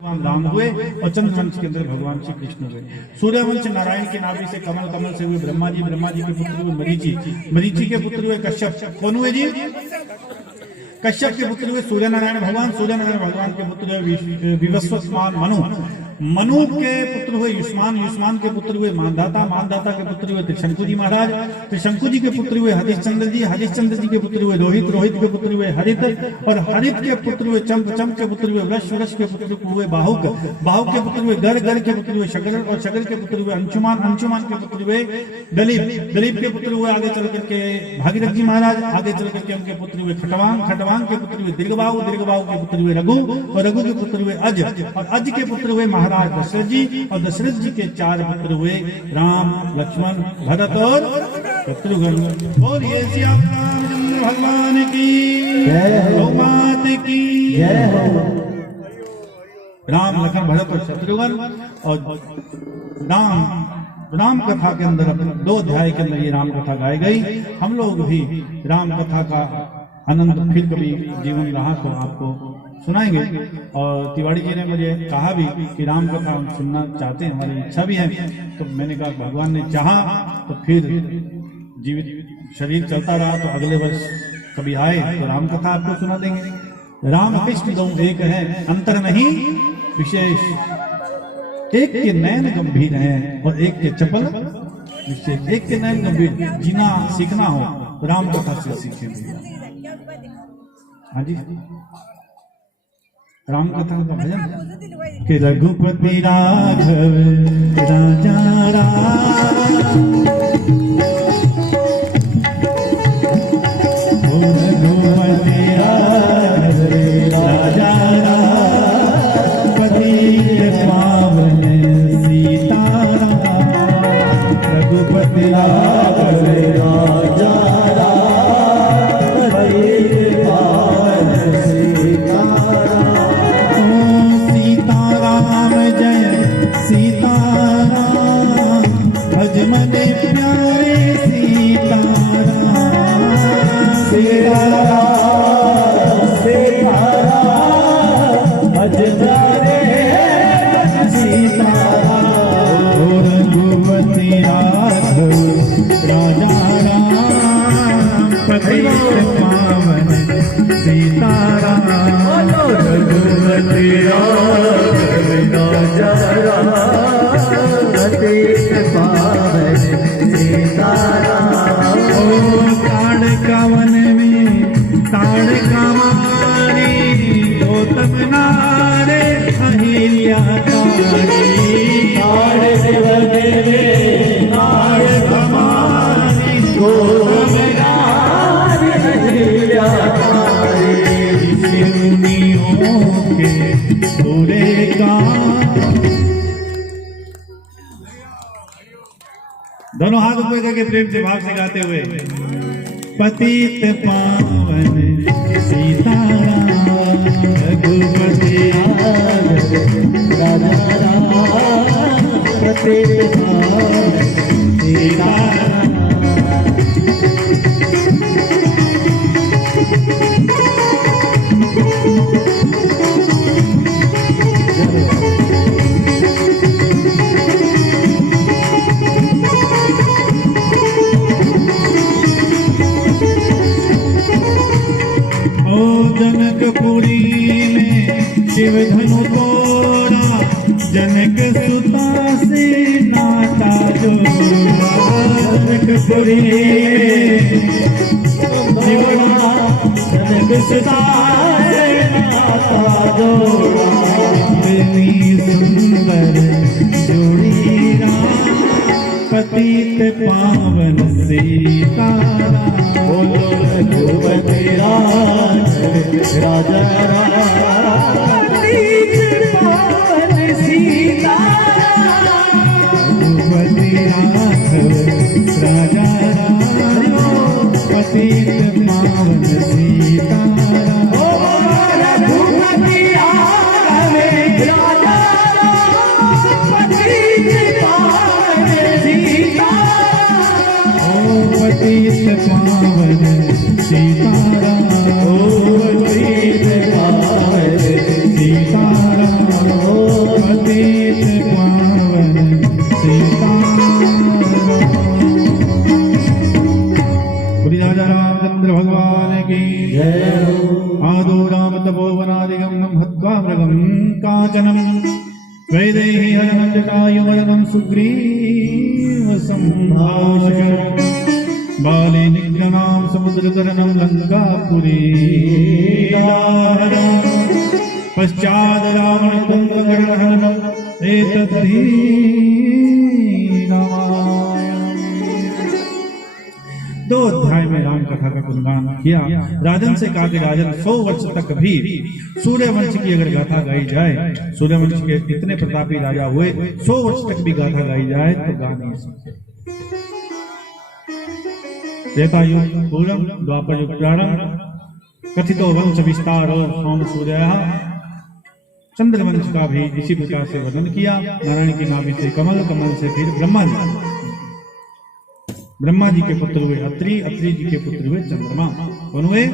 भगवान राम हुए और चंद्रवंश के अंदर भगवान श्री कृष्ण हुए। सूर्यवंश नारायण के नाभि से कमल, कमल से हुए ब्रह्मा जी, ब्रह्मा जी के पुत्र हुए मरीचि, मरीचि के पुत्र हुए कश्यप। कौन हुए जी? कश्यप के पुत्र हुए सूर्य नारायण भगवान, सूर्य नारायण भगवान के पुत्र हुए विवस्वतमान मनु, मनु के पुत्र हुए युष्मान, युष्मान के पुत्र हुए मानधाता, मानधाता के पुत्र हुए त्रिशंकु जी महाराज, त्रिशंकु जी के पुत्र हुए हरिश्चंद्र जी, हरिश्चंद्र जी के पुत्र हुए रोहित, रोहित के पुत्र हुए हरित, और हरित के पुत्र हुए चंप, चंप के पुत्र हुए वृष, वृष के पुत्र हुए बाहुक, बाहुक के पुत्र हुए गर, गर के पुत्र हुए शगर, और शगर के पुत्र हुए अंशुमान, अंशुमान के पुत्र हुए दलीप, दलीप के पुत्र हुए आगे चल करके भागीरथ जी महाराज, आगे चल करके उनके पुत्र हुए खटवांग, खटवांग के पुत्र हुए दीर्घबाहु, दीर्घबाहु के पुत्र हुए रघु, और रघु के पुत्र हुए अज, और अज के पुत्र हुए महाराज दशरथ जी, और दशरथ जी के 4 पुत्र हुए राम, लक्ष्मण, भरत और शत्रुघ्न। और ये श्यामचंद्र भगवान की गौ मात की जय हो। राम, लक्ष्मण, भरत और शत्रुघ्न, और राम कथा के अंदर 2 अध्याय के अंदर ये राम कथा गाई गई। हम लोग भी राम कथा का आनंद फिर कभी जीवन रहा तो आपको सुनाएंगे। और तिवारी जी ने मुझे कहा भी कि राम कथा हम सुनना चाहते हैं, हमारी इच्छा भी है। तो मैंने कहा भगवान ने चाहा तो फिर जीवित शरीर चलता रहा तो अगले वर्ष कभी आए तो राम कथा आपको सुना देंगे। राम कृष्ण दो एक है, अंतर नहीं विशेष, एक के नयन गंभीर हैं और एक के चपल विशेष। एक के नयन गंभीर, जीना सीखना हो तो राम कथा से सीखेंगे। हाँ जी, राम कथा का भजन कि रघुपति राघव राजा राम, रघुपति राघव राजा राम, पतित पावन सीताराम, रघुपति राघव राजा राम, पतित पावन सीताराम। सीताराम जय सीताराम, भज मन प्यारे सीताराम, सीताराम सीताराम, भज प्यारे सीताराम। रघुपति राघव राजा राम, पतित पावन सीताराम, रघुपति राघव राजा राम, पतित पावन सीताराम। ओ ताड़का वन में ताड़का मारी, गौतम नारे अहिल्या तारी, ताड़के वन में ताड़का मारी, गौतम नारे अहिल्या तारी, मुनियों के बुरे काम। दोनों हाथ ऊपर करके प्रेम से भाव से गाते हुए, पतित पावन सीताराम, रघुपति राजा राम, पतित पावन सीताराम। जनकपुरी में शिव धनु तोड़ा, जनक सुता से नाता जोड़ा, जनकपुरी जनक सुता से नाता जोड़ा, इतनी सुंदर जोड़ी राम, पतित पावन सीताराम। बोलो रघुपति राजा राम, पतित पावन सीताराम, रघुपति राघव राजा राम, पतित पावन सीताराम। रघुपति राघव राजा राम, पतित पावन सीताराम, पतित पावन सीताराम, पतित पावन सीताराम। कांचनम वैदेही हरणं जटायुमरणं सुग्रीव संभाषणं बाले निग्रहणां समुद्रतरणं लंकापुरी पश्चाद रावण कुंभकर्णहरणम् एतद्धि रामायणम्। 2 अध्याय में राम कथा का गुणगान किया। राजन से कहा कि राजन 100 वर्ष तक भी सूर्यवंश की अगर गाथा गाई जाए, सूर्यवंश के इतने प्रतापी राजा हुए, 100 वर्ष तक भी गाथा गाई जाए तो गा नहीं सकते। त्रेतायुग पूर्वम द्वापर युग प्रारंभ कथितो वंश विस्तार सोम सूर्य। चंद्रवंश का भी इसी प्रकार से वर्णन किया। नारायण की नाभि से कमल, कमल से फिर ब्रह्मा जी के पुत्र हुए अत्रि, अत्रि जी के पुत्र हुए चंद्रमा, कौन हुए?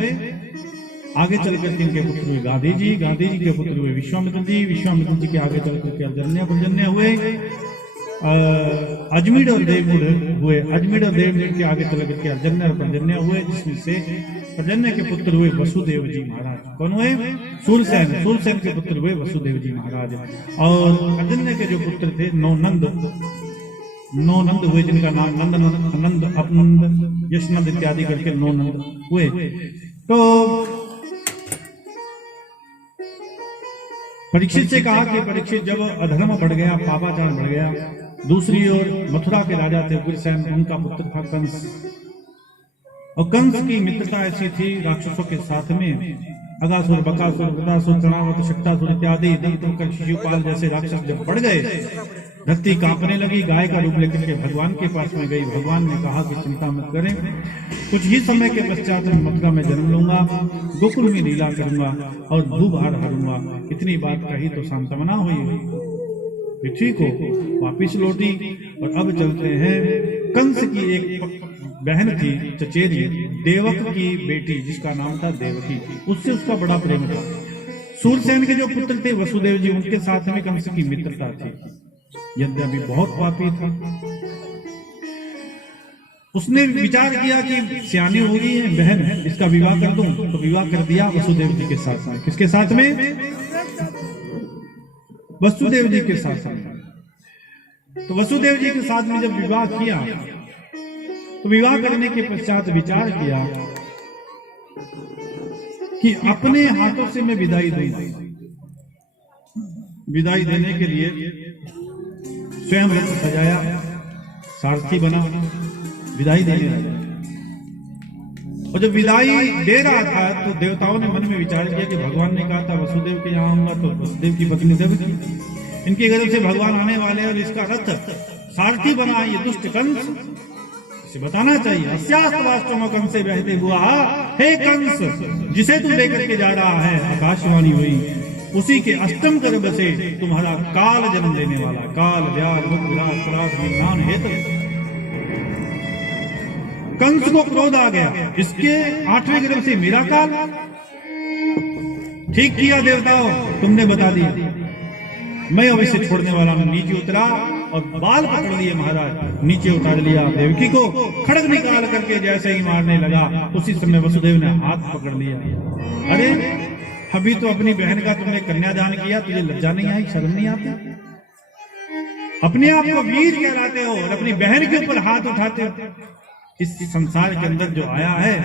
आगे चलकर इनके पुत्र हुए गांधी जी, गांधी जी के पुत्र हुए विश्वामित्र जी, विश्वामित्र जी के आगे चलकर के अर्जन्य हुए। अजमीर और देवमीर हुए, अजमीर और देवमीर के आगे चल करके अर्जन्य और पर्जन्य हुए, जिसमें से पर्जन्य के पुत्र हुए वसुदेव जी महाराज, कौन हुए? सूरसेन, सूरसेन के पुत्र हुए वसुदेव जी महाराज। और पर्जन्य के जो पुत्र थे नौ नंद हुए, जिनका नाम नंद अपनंद यशनंद इत्यादि करके 9 नंद हुए। तो परीक्षित से कहा कि परीक्षित जब अधर्म बढ़ गया, पापाचार बढ़ गया, दूसरी ओर मथुरा के राजा थे उग्रसेन, उनका पुत्र था कंस, और कंस की मित्रता ऐसी थी राक्षसों के साथ में। अगासुर, बकासुर, वृतासुर, तृणावत, शक्तासुर इत्यादि दंतवक्र, शिशुपाल जैसे राक्षस जब बढ़ गए, धरती कांपने लगी। गाय का रूप लेकर के भगवान के पास में गई। भगवान ने कहा कि चिंता मत करें, कुछ ही समय के पश्चात मथुरा में जन्म लूंगा, गोकुल में लीला करूंगा और भूभार हरूंगा। इतनी बात कही तो सांत्वना हुई, पृथ्वी को वापिस लौटी। और अब चलते हैं, कंस की एक बहन थी चचेरी, देवक की बेटी, जिसका नाम था देवकी, उससे उसका बड़ा प्रेम था। सूरसेन के जो पुत्र थे वसुदेव जी, उनके साथ में कंस की मित्रता थी, यद्यपि बहुत पापी था। उसने विचार किया कि सियानी हो गई है बहन, इसका विवाह कर दूं, तो विवाह कर दिया वसुदेव जी के साथ में। किसके साथ में? वसुदेव जी के साथ में। तो वसुदेव जी के साथ में जब विवाह किया, तो विवाह करने के पश्चात विचार किया कि अपने हाथों से मैं विदाई दूंगा। विदाई देने के लिए स्वयं रथ सजाया, सारथी बना, विदाई देने लगा। और जब विदाई दे रहा था तो देवताओं ने मन में विचार किया कि भगवान ने कहा था वसुदेव के यहाँ आऊंगा, तो वसुदेव की पत्नी देवकी, इनके गर्भ से भगवान आने वाले हैं और इसका रथ सारथी बना ये दुष्ट कंस, इसे बताना चाहिए। अस्यास्तवास्तव कंस से बहते हुआ, हे कंस, जिसे तू लेकर के जा रहा है, आकाशवाणी हुई, उसी के अष्टम गर्भ से तुम्हारा काल जन्म लेने वाला, काल व्याध मुख विराट पराग विज्ञान हेतु। कंस को क्रोध आ गया, इसके 8वें गर्भ से मेरा काल। ठीक किया देवताओं, तुमने बता दिया, मैं अब इसे छोड़ने वाला हूं। नीचे उतरा और बाल पकड़ लिए महाराज, नीचे उतार लिया देवकी को, खड़ग निकाल करके जैसे ही मारने लगा, उसी समय वसुदेव ने हाथ पकड़ लिया। अरे अभी तो अपनी बहन का तुमने कन्यादान किया, तुझे लज्जा नहीं आई, शर्म नहीं आती? अपने आप को वीर कहलाते हो और अपनी बहन के ऊपर हाथ उठाते हो। इस संसार के अंदर जो आया है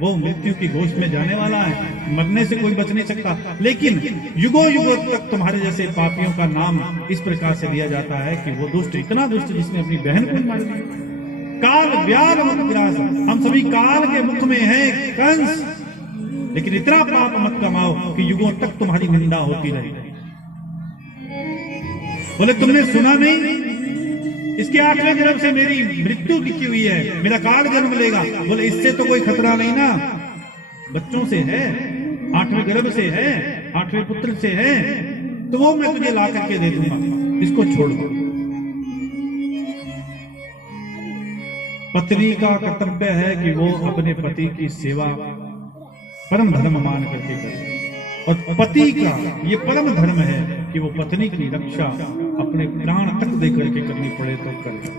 वो मृत्यु की गोष्ठ में जाने वाला है, मरने से कोई बच नहीं सकता। लेकिन युगों युगों तक तुम्हारे जैसे पापियों का नाम इस प्रकार से लिया जाता है कि वो दुष्ट, इतना दुष्ट जिसने अपनी बहन को मार दिया। काल व्याल मत विराज, हम सभी काल के मुख में हैं कंस, लेकिन इतना पाप मत कमाओ कि युगों तक तुम्हारी निंदा होती रहे। बोले तुमने सुना नहीं, इसके 8वें गर्भ से मेरी मृत्यु लिखी हुई है, मेरा काल जन्म लेगा। बोले इससे तो कोई खतरा नहीं ना, बच्चों से है, 8वें गर्भ से है, 8वें पुत्र से है, तो वो मैं तुझे ला करके दे दूंगा, इसको छोड़ दो। पत्नी का कर्तव्य है कि वो अपने पति की सेवा परम धर्म मान करके करे, और पति का ये परम धर्म है कि वो पत्नी की रक्षा अपने प्राण तक दे करके करनी पड़े तो करे।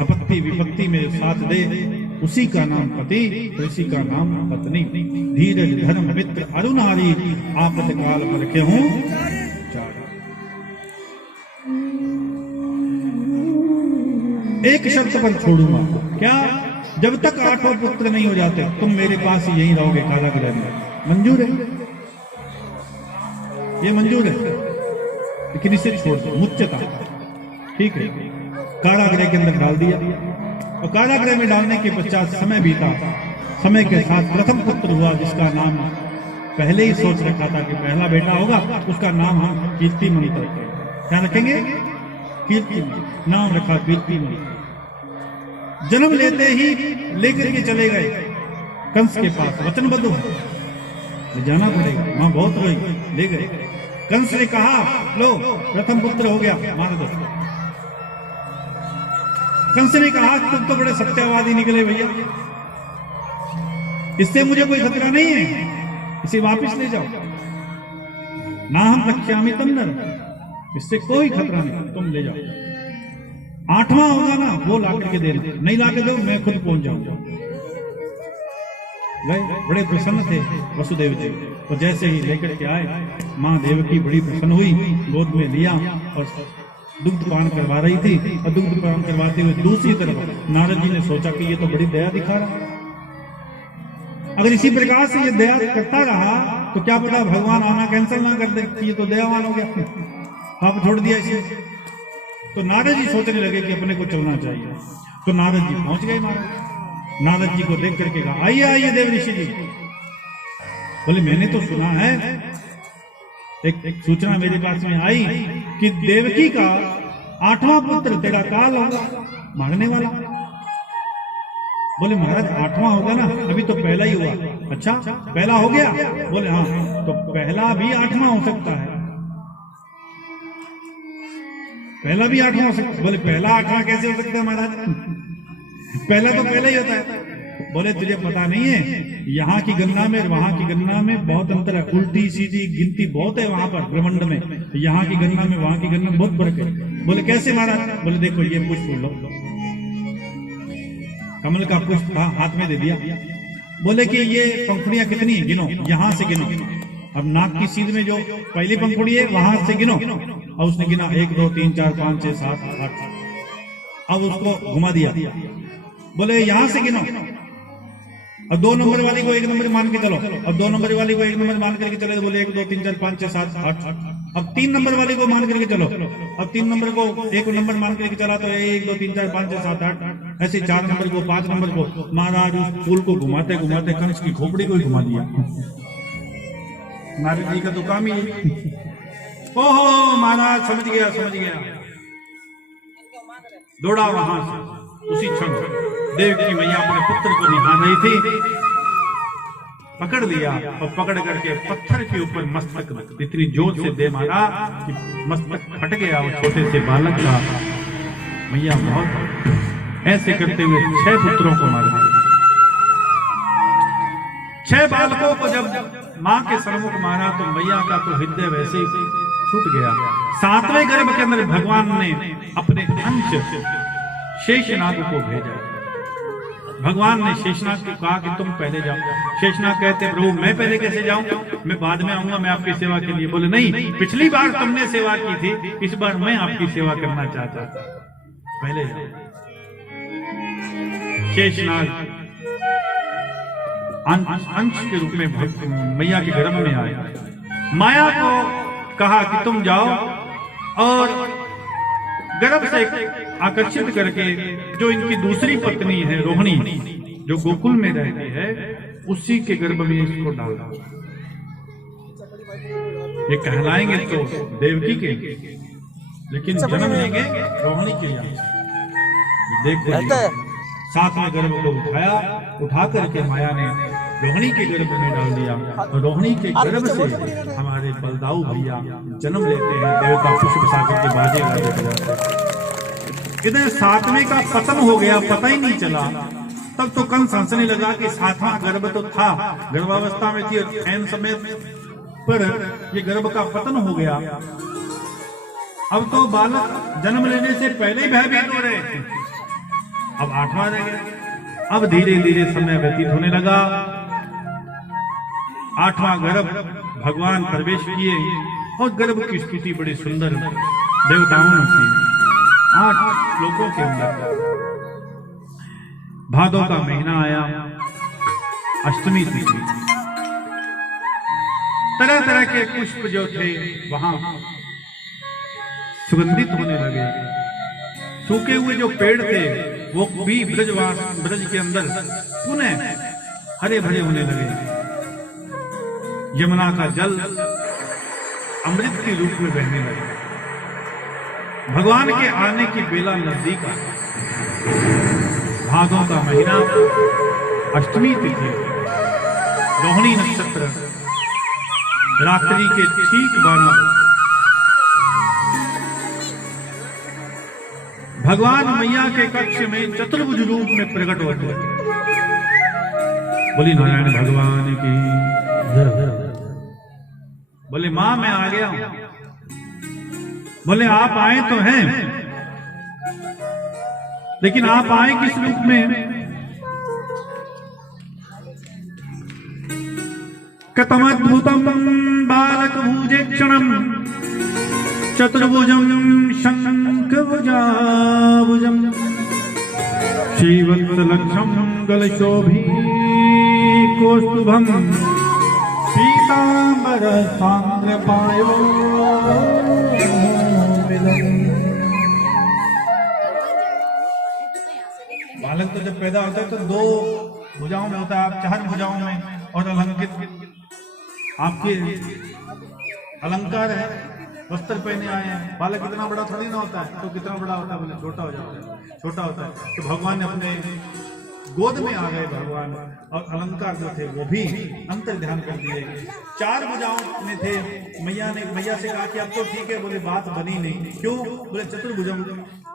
आपत्ति विपत्ति में साथ दे, उसी का नाम पति, उसी का नाम पत्नी। धीरज धर्म मित्र अरुणारी, आपत काल पर कहूं चार। एक शर्त पर छोड़ूंगा, क्या? जब तक 8 पुत्र नहीं हो जाते तुम मेरे पास ही यहीं रहोगे कारागृह में। मंजूर है? ये मंजूर है, लेकिन इसे छोड़ दो, मुच्यता। ठीक है, कारागृह के अंदर डाल दिया। और कारागृह में डालने के पश्चात समय बीता। समय के साथ प्रथम पुत्र हुआ, जिसका नाम पहले ही सोच रखा था कि पहला बेटा होगा, उसका नाम हम कीर्तिमणि रखेंगे। क्या रखेंगे? कीर्तिमणि। नाम रखा कीर्तिमणि। जन्म लेते ही लेकर के चले गए कंस के पास, वचनबद्ध हो ले जाना पड़ेगा। मां बहुत रोई, ले गए। कंस ने कहा, लो प्रथम पुत्र हो गया, मार दो। कंस ने कहा, तुम तो बड़े सत्यवादी निकले भैया, इससे मुझे कोई खतरा नहीं है, इसे वापस ले जाओ। ना हम रख्यामि तन्नर, इससे कोई खतरा नहीं, तुम ले जाओ। 8वां होगा ना, वो ला करके देना, नहीं ला के दो मैं खुद पहुंच जाऊंगा। गए, बड़े प्रसन्न थे वसुदेव जी। और जैसे ही लेकर के आए, मां देवकी बड़ी प्रसन्न हुई, गोद में लिया और दुग्ध पान करवा रही थी। और दुग्ध पान करवाते हुए दूसरी तरफ नारद जी ने सोचा कि ये तो बड़ी दया दिखा रहा, अगर इसी प्रकार से ये दया करता रहा तो क्या पता भगवान आना कैंसिल ना कर दे कि ये तो दयावान हो गया, आप छोड़ दिया इसे। तो नारद जी सोचने लगे कि अपने को चलना चाहिए। तो नारद जी पहुंच गए महाराज। नारद जी को देख करके कहा, आइए आइए देव ऋषि जी। बोले मैंने तो सुना है, एक सूचना मेरे पास में आई कि देवकी का 8वां पुत्र तेरा काल होगा, मारने वाला। बोले महाराज 8वां होगा ना, अभी तो पहला ही हुआ। अच्छा पहला हो गया? बोले हाँ, तो पहला भी 8वां हो सकता है, पहला भी 8वां हो सकता है। बोले पहला 8वां कैसे हो सकता है महाराज, पहला तो पहला ही होता है। बोले तुझे पता नहीं है, यहाँ की गणना में और वहां की गणना में बहुत अंतर है, उल्टी सीधी गिनती बहुत है वहां पर ब्रह्मांड में, यहाँ की गणना में वहां की गणना में बहुत फर्क है। बोले कैसे महाराज? बोले देखो ये पुष्प लो, कमल का पुष्प हाथ में दे दिया। बोले कि ये पंखुड़ियां कितनी है, गिनो, यहां से गिनो। अब नाक की सीध में जो पहली पंखुड़ी है वहां से गिनो। और उसने गिना 1 2 3 4 5 6 7 8। अब उसको घुमा दिया। बोले यहां से गिनो, और 2 नंबर वाली को 1 नंबर मान के चलो, अब 2 नंबर वाली को 1 नंबर मान करके चले। तो बोले 1 2 3 4 5 6 7 8। अब 3 नंबर वाली को मान करके चलो, अब 3 नंबर को 1 नंबर मान करके चला तो 1 2 3 4 5 6 7 8। ऐसे 4 नंबर को 5 नंबर को। महाराज उस फूल को घुमाते घुमाते कंस की खोपड़ी को ही घुमा दिया। नारद जी का तो काम ही है। ओहो महाराज समझ गया समझ गया, दौड़ा वहां से। उसी क्षण देवकी मैया अपने पुत्र को निहार रही थी, पकड़ लिया और पकड़ करके पत्थर के ऊपर मस्तक इतनी जोर से दे मारा कि मस्तक फट गया। वो छोटे से बालक का मैया बहुत ऐसे करते हुए 6 पुत्रों को मार दिया। 6 बालकों को जब मां के सम्मुख मारा तो मैया का तो हृदय वैसे ही छूट गया। 7वें गर्भ के अंदर भगवान ने अपने अंश शेषनाग को भेजा। भगवान ने शेषनाग को कहा कि तुम पहले जाओ। शेषनाग कहते प्रभु मैं पहले कैसे जाऊं, मैं बाद में आऊंगा, मैं आपकी सेवा के लिए। बोले नहीं, पिछली बार तुमने सेवा की थी, इस बार मैं आपकी सेवा करना चाहता था, पहले जाओ। शेषनाग अंश के रूप में मैया के गर्भ में आया। माया को कहा कि तुम जाओ और गर्भ से आकर्षित करके जो इनकी दूसरी पत्नी है रोहिणी, जो गोकुल में रहती है, उसी के गर्भ में इसको डाला। ये कहलाएंगे तो देवकी के, लेकिन जन्म लेंगे रोहिणी के यहाँ। देखो 7वें गर्भ को उठाया, उठा करके माया ने रोहिणी के गर्भ में डाल दिया। और रोहिणी के गर्भ से हमारे बलदाऊ भैया जन्म लेते हैं। देवता पुष्प सागर के बाजे गाजे बजाते हैं। इधर 7वें का पतन हो गया, पता ही नहीं चला। तब तो कंस हंसने लगा कि 7वां गर्भ तो था, गर्भावस्था में थी, और ऐन समय पर ये गर्भ का पतन हो गया। अब तो बालक जन्म लेने से पहले ही भयभीत हो रहे थे। अब 8वां रह गया। अब धीरे धीरे समय व्यतीत होने लगा। 8वां गर्भ भगवान प्रवेश किए और गर्भ की स्थिति बड़ी सुंदर देवताओं ने की। 8 श्लोकों के अंदर भादों का महीना आया, अष्टमी तिथि। तरह तरह के पुष्प जो थे वहां सुगंधित होने लगे। सूखे हुए जो पेड़ थे वो भी ब्रज के अंदर पुनः हरे भरे होने लगे। यमुना का जल अमृत के रूप में बहने लगा। भगवान के आने की बेला नजदीक आ। भादों का महीना, अष्टमी तिथि, रोहिणी नक्षत्र, रात्रि के ठीक 12 भगवान मैया के कक्ष में चतुर्भुज रूप में प्रकट होते। बोली नारायण भगवान की जय। बोले मां मैं आ गया हूं। बोले आप आए तो हैं, लेकिन आप आए किस रूप में? कतमद्भुतम बालक भुजेक्षणम चतुर्भुजम शंखभुजाभुजम श्रीवत्सलक्षम गलशोभी कौस्तुभम पीतांबर सांद्रपायो। बालक तो जब पैदा होता है तो 2 भुजाओं में होता है, आप 4 भुजाओं में और अलंकृत आपके अलंकार है, वस्त्र पहने आए हैं। बालक कितना बड़ा थोड़ी ना होता है, तो कितना बड़ा होता है? बोले छोटा हो जाता है, छोटा होता है। तो भगवान ने अपने गोद में आ गए भगवान, और अलंकार जो थे वो भी अंतर ध्यान कर दिए। 4 भुजाओं में थे। मैया से कहा कि अब तो ठीक है। बोले बात बनी नहीं। क्यों? बोले चतुर्भुजम,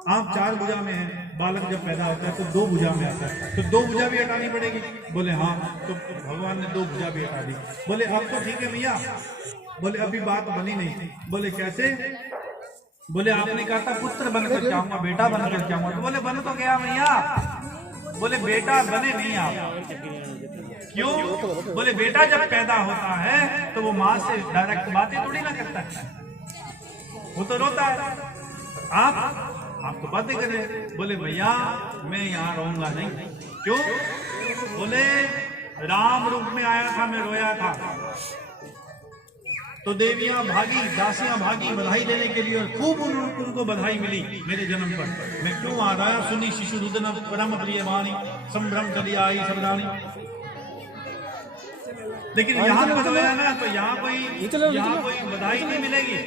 आप 4 भुजा में हैं। बालक जब पैदा होता है तो 2 भुजा में आता है, तो 2 भुजा भी हटानी पड़ेगी। बोले हाँ, तो भगवान ने 2 भुजा भी हटा दी। बोले अब तो ठीक है मैया। बोले अभी बात बनी नहीं। बोले कैसे? बोले आपने कहा था पुत्र बनकर जाऊंगा, बेटा बनकर जाऊंगा। तो बोले बन तो गया मैया। बोले बेटा बने नहीं आप। क्यों? बोले बेटा जब पैदा होता है तो वो माँ से डायरेक्ट बातें थोड़ी ना करता है, वो तो रोता है। आप तो बातें कर रहे। बोले भैया मैं यहाँ रहूंगा नहीं। क्यों? बोले राम रूप में आया था, मैं रोया था तो देवियां भागी, दासियां भागी बधाई देने के लिए, और खूब उनको बधाई मिली मेरे जन्म पर। मैं क्यों आ रहा? सुनी शिशु रुदन परम प्रिय वाणी, संभ्रम चली आई सबरानी। लेकिन यहाँ पर गया ना, तो यहाँ कोई बधाई नहीं मिलेगी,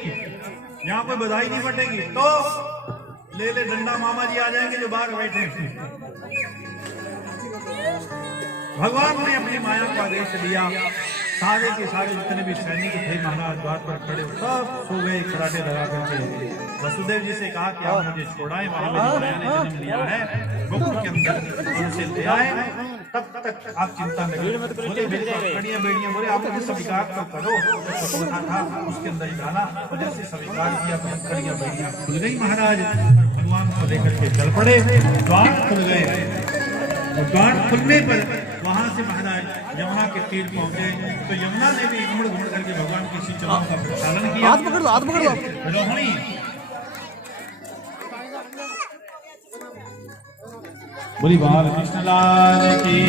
यहाँ कोई बधाई नहीं बटेगी। तो ले डंडा मामा जी आ जाएंगे जो बाहर बैठे। भगवान ने अपनी माया को आदेश दिया। सारे के सारे जितने भी सैनिक थे महाराज द्वार पर खड़े सब सो गए खराटे लगा करके। वसुदेव जी से कहा कि आप मुझे छोड़ाएं, वहां मेरी माया ने जन्म लिया है गोकुल के अंदर, उनसे ले आए, तब तक आप चिंता न करें। बोले कड़ियां बेड़ियां, बोले आप मुझे स्वीकार तो करो। तो था उसके अंदर ही जाना, और जैसे स्वीकार किया तो कड़ियां बेड़ियां खुल गई महाराज। भगवान को लेकर के चल पड़े। द्वार खुल गए। द्वार खुलने पर वहां से महाराज यमुना के तीर पहुंचे। तो यमुना ने भी घूम घूम करके भगवान के श्री चरणों का प्रक्षालन किया। हाथ पकड़ लो। रोहिणी बोली बाल कृष्ण लाल की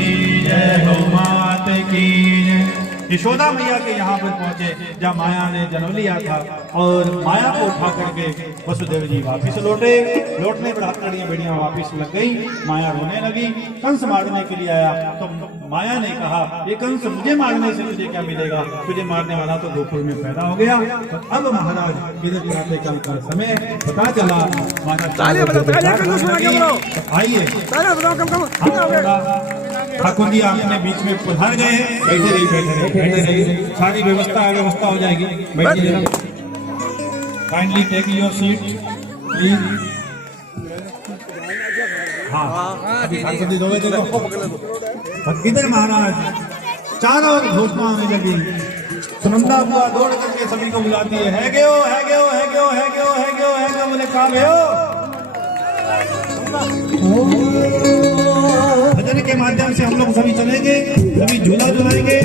जय, हो मात की जय। यशोदा मैया के यहाँ पर पहुंचे जहाँ माया ने जन्म लिया था, और माया को उठा करके वसुदेव जी वापिस लौटे। लौटने पर हथकड़ियां बेड़ियां वापिस लग गई। माया रोने लगी। कंस मारने के लिए आया तो माया ने कहा ये कंस मुझे मारने से तुझे क्या मिलेगा, तुझे मारने वाला तो गोकुल में पैदा हो गया। तो अब महाराज इधर प्रातःकाल का समय पता चला। आइए ठाकुर जी आपने बीच में पधार गए हैं। बैठे रहिए। सारी व्यवस्था हो जाएगी। बैठिए। Kindly take your seat please. हाँ अभी ठाकुर जी दोगे देखो किधर महाराज चारों ओर घोषणा होने लगी। सुनंदा बुआ दौड़ करके सभी को बुलाती है गयो बोले कहाँ गयो। भजन के माध्यम से हम लोग सभी चलेंगे, सभी झूला झुलाएंगे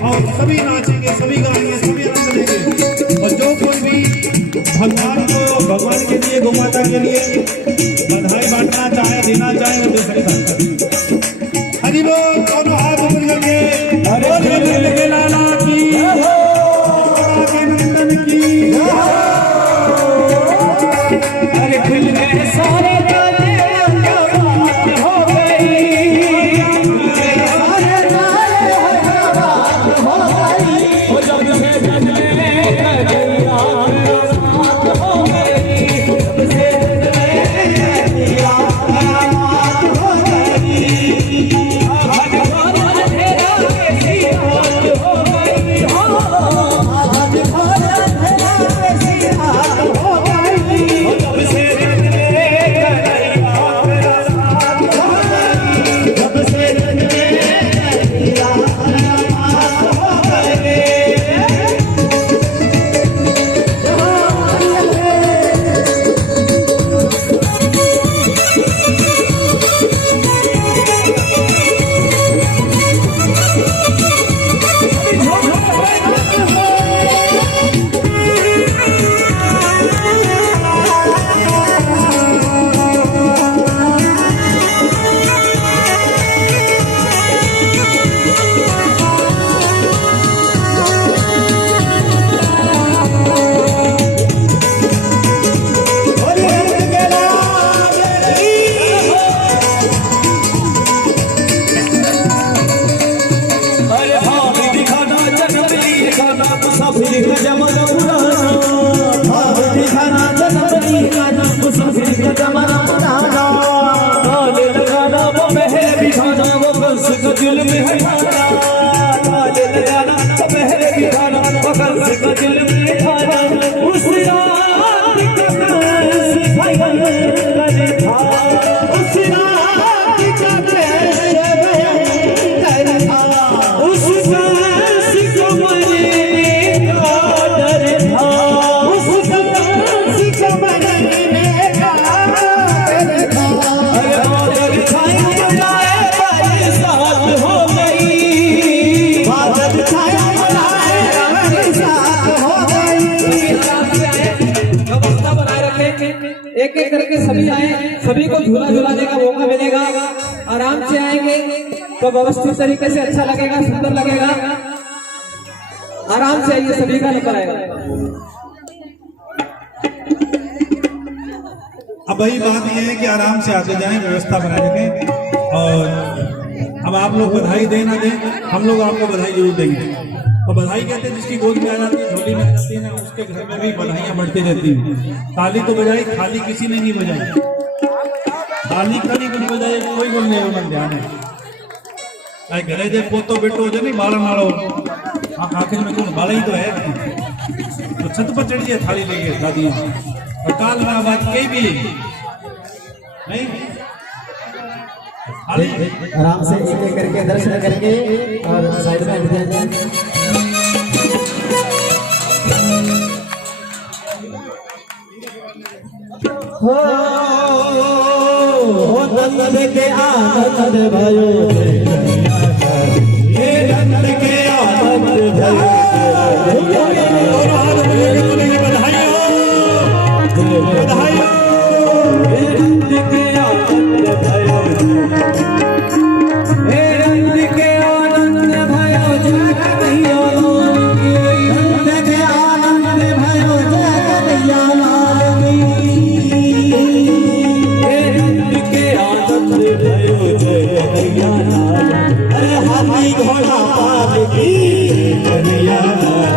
और सभी नाचेंगे, सभी गाएंगे, सभी आनंद लेंगे। और जो कोई भी भगवान को, भगवान के लिए, गौ माता के लिए बधाई बांटना चाहे, देना चाहे, वो दे सकता। हरि बोल, दोनों हाथ ऊपर करके हरे लाला की, के नंदन की, अरे खुल गए सारे ताले, बात हो गई, सारे ताले बात हो गई, वो जब से बदले करिया बात हो गई, जब से बदले करिया बात हो गई, आज भर तेरा कैसी बात हो गई, आज भर तेरा कैसी बात हो गई, जब से बदले करिया बात हो गई, जब से बदले करिया बात हो गई। अरे हाँ दिखाना जन्म दिखाना मुसाफिर का जमाना पुराना, हाँ दिखाना जन्म दिखाना मुसाफिर का जमाना पुराना, ताले लगाना वो महल दिखाना, वो कंस का जुल्म हटाना, ताले लगाना वो महल दिखाना, वो कंस का जुल्म हटाना, उस रात का कंस भयंकर था, उस रात का कंस भयंकर था, उस कंस को मरने का डर था, उस कंस को मरने का डर था, अरे बादल छाया बुलाए बरसात हो गई, बादल छाया बुलाए बरसात हो गई। व्यवस्था बनाए रखें, एक एक करके सभी आए, सभी को झूला झुलाने का मौका मिलेगा, आराम से आएंगे तो व्यवस्थित तरीके से अच्छा लगेगा, सुंदर लगेगा। आराम से आइए, सभी का नंबर आएगा। अब वही बात यह है कि आराम से आते जाएं, व्यवस्था बना रखें। और अब आप लोग बधाई दें ना दें, हम लोग आपको बधाई जरूर देंगे। और बधाई कहते हैं जिसकी गोद में आ जाती है, झोली में आ जाती है ना, उसके घर में भी बधाइयां बढ़ती रहती हैं। ताली तो बजाई, खाली किसी ने नहीं बजाई, ताली खाली कुछ बजाए कोई बोल नहीं होना, ध्यान है। घरे जे पोतो बेटो जो नहीं बालन वालों, आखिर में कौन बाला ही तो है, तो छत पर चढ़ जाए थाली लेके दादी, और काल में बात कहीं भी नहीं। आराम से एक एक करके दर्शन करके और साइड में हट जाए। हो नंद के आनंद भयो, हे नंद के आनंद भयो, बधाई बधाई, हे नंद के आनंद भयो, हे नंद के आनंद भयो, जय कन्हैया लाल की, नंद के आनंद भयो, जय कन्हैया लाल की, हे नंद के आनंद भयो, जय कन्हैया लाल, अरे हाथी घोड़ा पाल की कन्हैया लाल,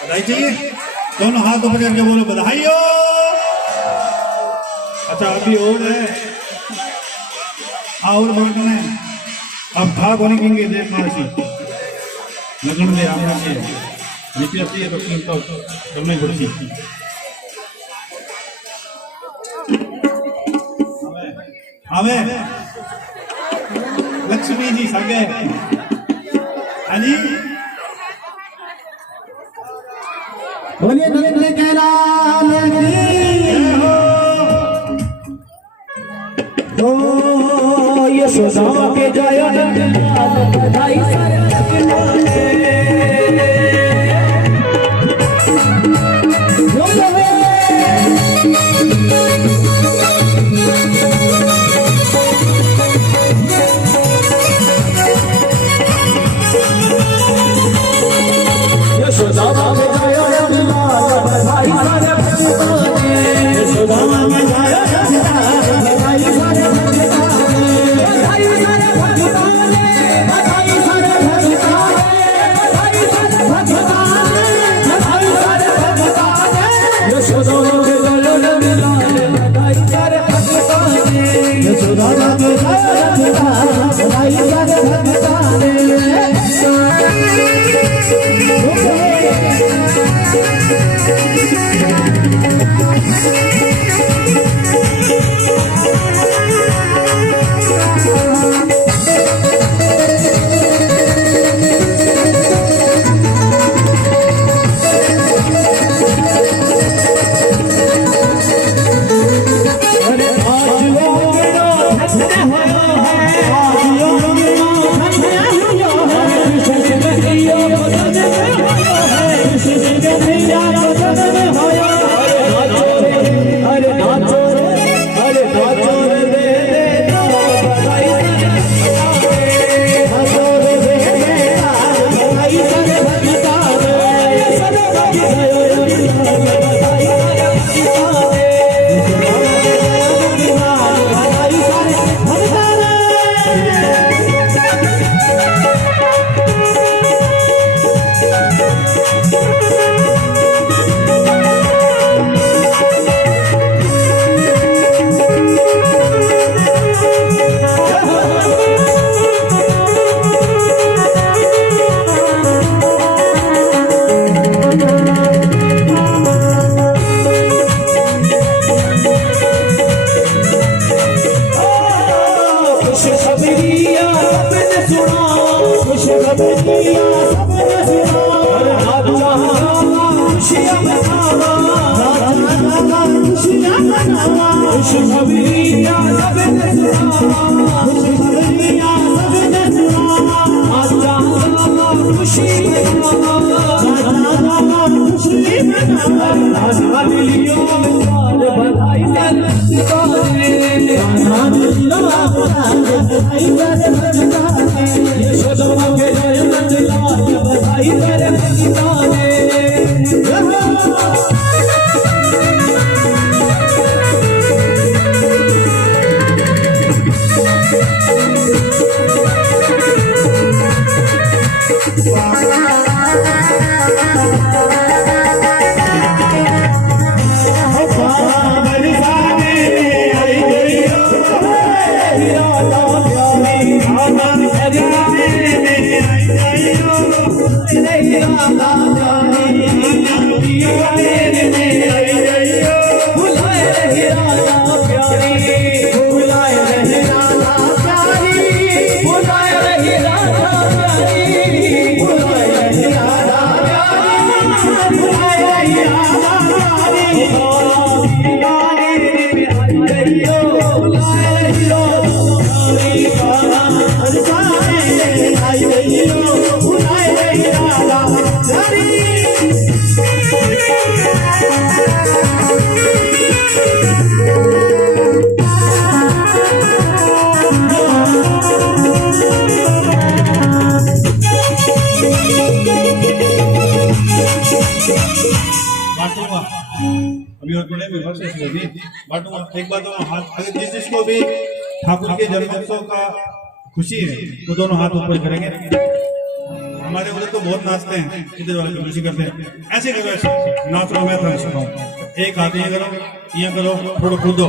बधाई चाहिए? दोनों हाथ ऊपर करके बोलो बधाई हो। अच्छा अभी और है, और बांटना है। अब भाग होने केंगे देव मासी लगन दे आपने के नीचे अपनी है बच्ची तो करने पड़ती। हमें लक्ष्मी जी सगे हाँ जी बोलिए नंद के लाल की ओ यशोदा के जय नंदलाल बधाई सारे लगने अभी और बड़े में वर्ष लगी बांटूंगा। एक बात हाथ अगर जिसको भी ठाकुर के जन्मोत्सव का खुशी है वो दोनों हाथ ऊपर करेंगे। हमारे उधर तो बहुत नाचते हैं, इधर वाले चपलूसी करते हैं। ऐसे करो, ऐसे नाच लो, मैं तुम्हें सिखाऊं। एक हाथ ये करो, ये करो, थोड़ा कूदो।